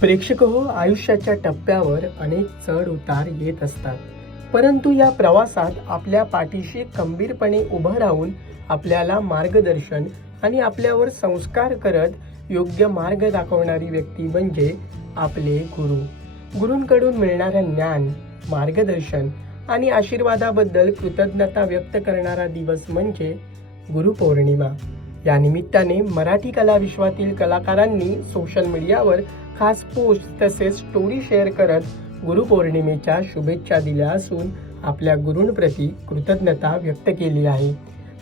प्रेक्षक हो, आयुष्याच्या टप्प्यावर अनेक चढ उतार येत असतात, परंतु या प्रवासात आपल्या पाठीशी खंबीरपणे उभं राहून आपल्याला मार्गदर्शन आणि आपल्यावर संस्कार करत योग्य मार्ग दाखवणारी व्यक्ती म्हणजे आपले गुरु. गुरूंकडून मिळणारं ज्ञान, मार्गदर्शन आणि आशीर्वादाबद्दल कृतज्ञता व्यक्त करणारा दिवस म्हणजे गुरुपौर्णिमा. या निमित्ताने मराठी कला विश्वातील कलाकारांनी सोशल मीडियावर खास पोस्ट तसेच स्टोरी शेअर करत गुरुपौर्णिमेच्या शुभेच्छा दिल्या असून आपल्या गुरूंप्रती कृतज्ञता व्यक्त केली आहे.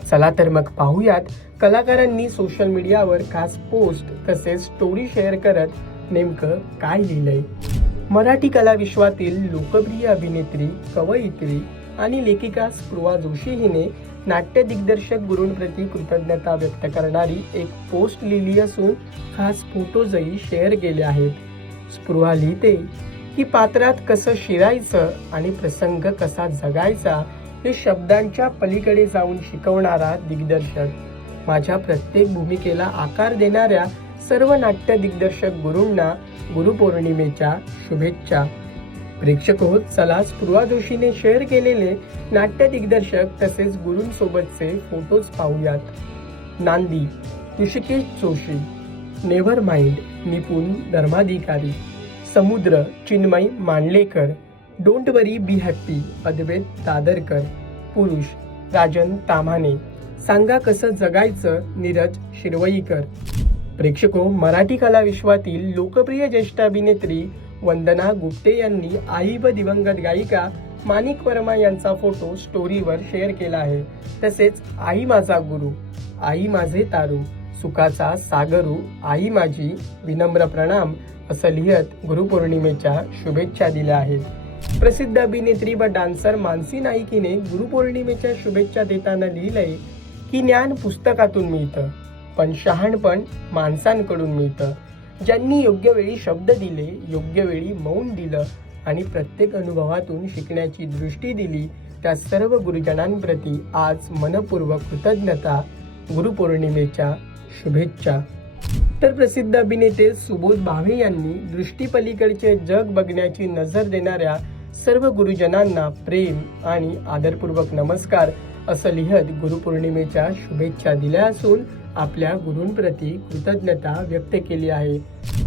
चला तर मग पाहूयात कलाकारांनी सोशल मीडियावर खास पोस्ट तसेच स्टोरी शेअर करत नेमकं काय लिहिलंय. मराठी कला विश्वातील लोकप्रिय अभिनेत्री, कवयित्री आणि लेखिका स्पृहा जोशी हिने नाट्य दिग्दर्शक गुरूंप्रती कृतज्ञता व्यक्त करणारी एक पोस्ट लिहिली असून खास फोटोजही शेअर केले आहेत. स्पृहा लिहिते की पात्रात कसं शिरायचं आणि प्रसंग कसा जगायचा हे शब्दांच्या पलीकडे जाऊन शिकवणारा दिग्दर्शक. माझ्या प्रत्येक भूमिकेला आकार देणाऱ्या सर्व नाट्य दिग्दर्शक गुरूंना गुरुपौर्णिमेच्या शुभेच्छा. प्रेक्षक होत, चला स्पृहा जोशीने शेअर केलेले नाट्य दिग्दर्शक तसेच गुरूंसोबतचे फोटोज पाहूयात. नांदी, Rishikesh Joshi. Never mind, Nipun Dharmadhikari. Samudra, Chinmay Mandlekar. Don't worry be happy, Advait Dadarkar. Purush, Rajan Tamhane. सांगा कसं जगायचं, नीरज शिरवईकर. प्रेक्षको, मराठी कला विश्वातील लोकप्रिय ज्येष्ठ अभिनेत्री वंदना गुप्ते यांनी आई व दिवंगत गायिका माणिक वर्मा यांचा फोटो स्टोरीवर शेअर केला आहे. तसेच आई माझा गुरु, आई माझे तारू, सुखाचा सागरू, आई माझी, विनम्र प्रणाम असं लिहत गुरुपौर्णिमेच्या शुभेच्छा दिल्या आहेत. प्रसिद्ध अभिनेत्री व डान्सर मानसी नाईक हिने गुरुपौर्णिमेच्या शुभेच्छा देताना लिहिलंय की ज्ञान पुस्तकातून मिळतं, पण शहाणपण माणसांकडून मिळतं. ज्यांनी योग्य वेळी शब्द दिले, योग्य वेळी मौन दिलं आणि प्रत्येक अनुभवातून शिकण्याची दृष्टी दिली, त्या सर्व गुरुजनांप्रती आज मनपूर्वक कृतज्ञता. गुरुपौर्णिमेच्या शुभेच्छा. तर प्रसिद्ध अभिनेते सुबोध भावे यांनी दृष्टीपलीकडचे जग बघण्याची नजर देणाऱ्या सर्व गुरुजनांना प्रेम आणि आदरपूर्वक नमस्कार असं लिहत गुरुपौर्णिमेच्या शुभेच्छा दिल्या असून आपल्या गुरूंप्रती कृतज्ञता व्यक्त केली आहे.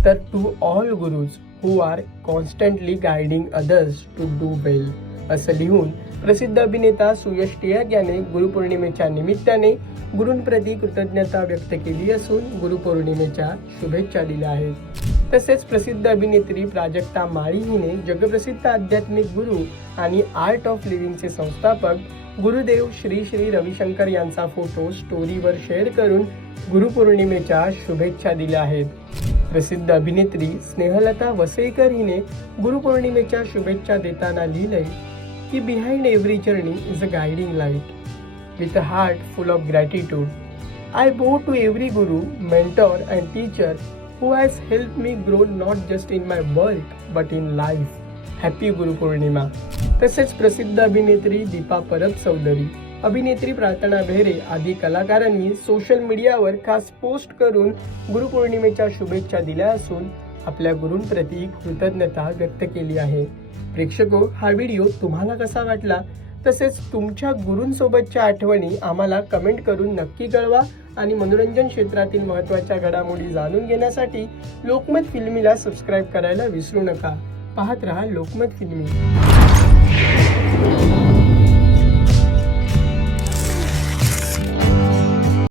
तर to all gurus who are constantly guiding others to do well असं लिहून प्रसिद्ध अभिनेता सुयश टिळक याने गुरुपौर्णिमेच्या निमित्ताने गुरूंप्रती कृतज्ञता व्यक्त केली असून गुरुपौर्णिमेच्या शुभेच्छा दिल्या आहेत. तसेच प्रसिद्ध अभिनेत्री प्राजक्ता माळी हिने जगप्रसिद्ध आध्यात्मिक गुरु आणि आर्ट ऑफ लिव्हिंगचे संस्थापक गुरुदेव श्री श्री रविशंकर यांचा फोटो स्टोरीवर शेअर करून गुरुपौर्णिमेच्या शुभेच्छा दिल्या आहेत. प्रसिद्ध अभिनेत्री स्नेहलता वसईकर हिने गुरुपौर्णिमेच्या शुभेच्छा देताना लिहिलंय की behind every journey is a guiding light with a heart full of gratitude. I बो to every Guru, mentor and teacher who has helped me grow not just in my work but in life. Happy Gurupurnima. तसेच प्रसिद्ध अभिनेत्री दीपा परब चौधरी, अभिनेत्री प्रार्थना बेहरे आदी कलाकारांनी social मीडियावर खास पोस्ट करून गुरुपौर्णिमेच्या शुभेच्छा दिल्या असून आपल्या गुरूंप्रती कृतज्ञता व्यक्त केली आहे. प्रेक्षको, हा व्हिडिओ तुम्हाला कसा वाटला, तसेच तुमच्या गुरूंसोबतच्या आठवणी आम्हाला कमेंट करून नक्की कळवा आणि मनोरंजन क्षेत्रातील महत्त्वाच्या घडामोडी जाणून घेण्यासाठी लोकमत फिल्मीला सबस्क्राईब करायला विसरू नका. पाहत रहा लोकमत फिल्मी.